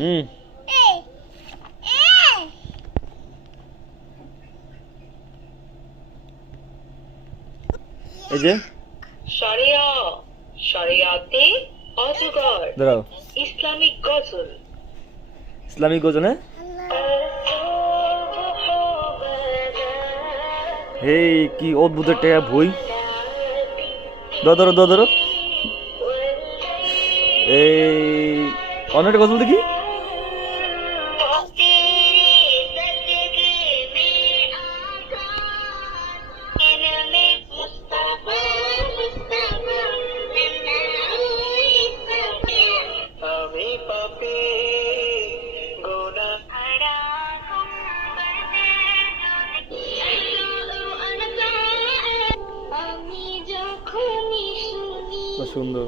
হুম এই যে শরিয়া শরিয়াতে অজগর দাঁড়াও ইসলামিক গজল ইসলামিক গজল হ্যাঁ এই কি অদ্ভুত একটা বই ধরো ধরো ধরো এই অন্য একটা গজল দেখি আমি পাপী গুনাহগার সুন্দর